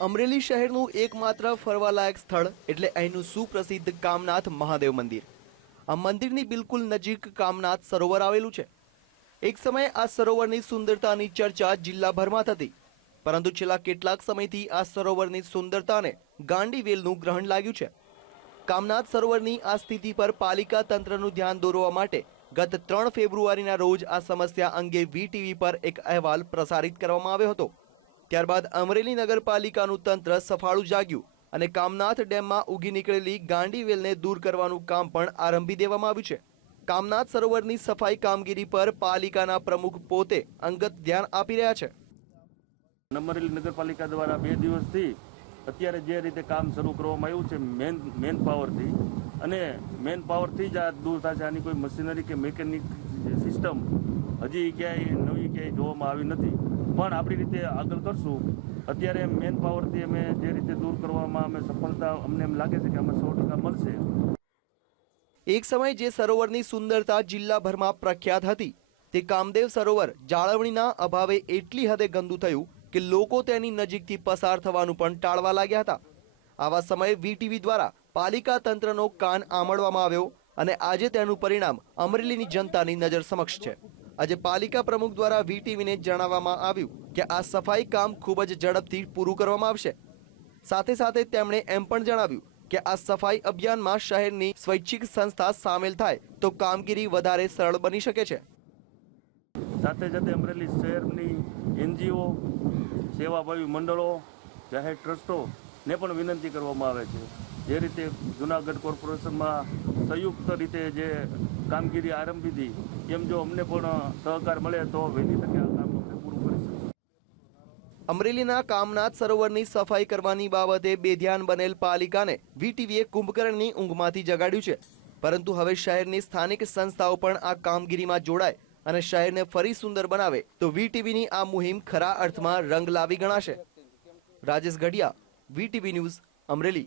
અમરેલી શહેરનું એકમાત્ર ફરવાલાયક સ્થળ એટલે અહીંનું સુપ્રસિદ્ધ કામનાથ મહાદેવ મંદિર। આ મંદિરની બિલકુલ નજીક કામનાથ સરોવર આવેલું છે। એક સમયે આ સરોવરની સુંદરતાની ચર્ચા જિલ્લાભરમાં થતી, પરંતુ છેલ્લા કેટલાક સમયથી આ સરોવરની સુંદરતાને ગાંડીવેલનું ગ્રહણ લાગ્યું છે। કામનાથ સરોવરની આ સ્થિતિ પર પાલિકા તંત્રનું ધ્યાન દોરવા માટે ગત 3 ફેબ્રુઆરીના રોજ આ સમસ્યા અંગે વીટીવી પર એક અહેવાલ પ્રસારિત કરવામાં આવ્યો હતો। ત્યારબાદ અમરેલી નગરપાલિકાનું તંત્ર સફાળું જાગ્યું અને કામનાથ ડેમમાં ઉગી નીકળેલી ગાંડીવેલને દૂર કરવાનું કામ પણ આરંભી દેવામાં આવ્યું છે। કામનાથ સરોવરની સફાઈ કામગીરી પર પાલિકાના પ્રમુખ પોતે અંગત ધ્યાન આપી રહ્યા છે। અમરેલી નગરપાલિકા દ્વારા 2 દિવસથી અત્યારે જે રીતે કામ શરૂ કરવામાં આવ્યું છે મેન પાવરથી, અને મેન પાવરથી જ આ દૂર થશે। આની કોઈ મશીનરી કે મેકેનિક સિસ્ટમ હજી ક્યાંય નવી ક્યાંય જોવામાં આવી નથી, પણ આપણી રીતે આગળ કરશું। અત્યારે મેન પાવરથી અમે જે રીતે દૂર કરવામાં અમે સફળતા અમને એમ લાગે છે કે અમે 100% મળશે। એક સમય જે સરોવરની સુંદરતા જિલ્લાભરમાં પ્રખ્યાત હતી, તે કામદેવ સરોવર જાળવણીના અભાવે એટલી હદે ગંદુ થયું કે લોકો તેની નજીકથી પસાર થવાનું પણ ટાળવા લાગ્યા હતા। આવા સમયે વીટીવી દ્વારા પાલિકા તંત્રનો કાન આમળવામાં આવ્યો અને આજે તેનું પરિણામ અમરેલીની જનતાની નજર સમક્ષ છે। આજે પાલિકા પ્રમુખ દ્વારા વીટીવીને જણાવવામાં આવ્યું કે આ સફાઈ કામ ખૂબ જ ઝડપથી પૂરું કરવામાં આવશે। સાથે સાથે તેમણે એમ પણ જણાવ્યું કે આ સફાઈ અભિયાનમાં શહેરની સ્વૈચ્છિક સંસ્થા સામેલ થાય તો કામગીરી વધારે સરળ બની શકે છે। સાથે સાથે અમરેલી શહેરની એનજીઓ, સેવાભાવી મંડળો, જાહેર ટ્રસ્ટોને પણ વિનંતી કરવામાં આવે છે, જે રીતે જૂનાગઢ કોર્પોરેશનમાં સંયુક્ત રીતે જે કામગીરી આરંભી હતી, એમ જો અમને પણ સહકાર મળે તો વહેલી તકે આ કામ આપણે પૂરું કરી શકીશું। અમરેલીના કામનાથ સરોવરની સફાઈ કરવાની બાબતે બેધ્યાન બનેલ પાલિકાને વીટીવીએ કુંભકર્ણની ઊંઘમાંથી જગાડ્યું છે, પરંતુ હવે શહેરની સ્થાનિક સંસ્થાઓ પણ આ કામગીરીમાં જોડાય અને શહેરને ફરી સુંદર બનાવે તો વીટીવીની આ મુહિમ ખરા અર્થમાં રંગ લાવી ગણાશે। Rajesh Gadhiya, VTV news, Amreli.